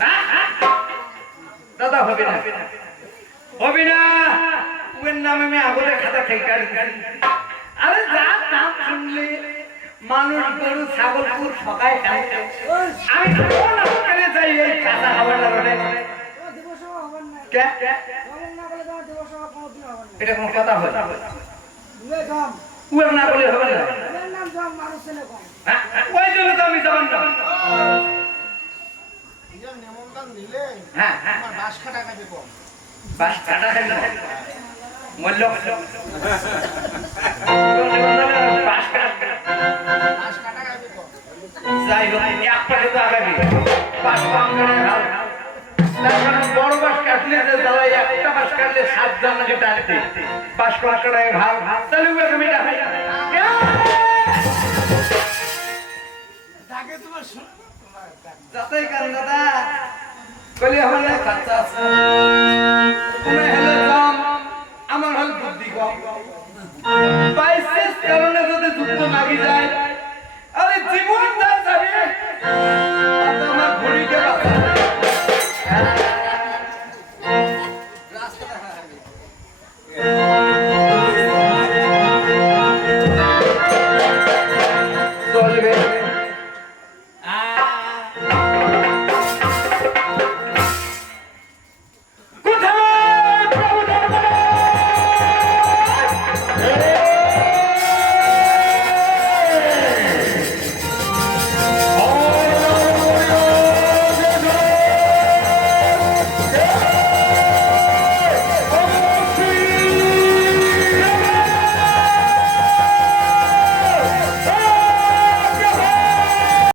হ্যাঁ, হ্যাঁ। দাদা। হবে না। হবে না। নামে আমি খাতা খাই আরে যা নাম শুনলে মানুষ গরু ছাগল পুর সকায় আমি কোন চাই এই খাতা? কে? এটা কোনো কথা হয় উয়ার না বলে হবে না। হ্যাঁ, ওই জন্য তো আমি যাবেন না হ্যাঁ হ্যাঁ। বাস কাটা না মূল্য বাস কাটা যাই হোক এক পাশে তো আগাবি। পাঁচ পাঁচ করে খাও তারপরে বড় বাস কাটলে যে জ্বালাই একটা বাস কাটলে সাত জন টানতে পাঁচ পাঁচ করে তাহলে উবে তুমি টাকা যাতেই কান দাদা কলি আমার না কাঁচা তুমি হেলে কম আমার হল বুদ্ধি কম। বাইশের কারণে যদি যুদ্ধ লাগি যায় Yeah.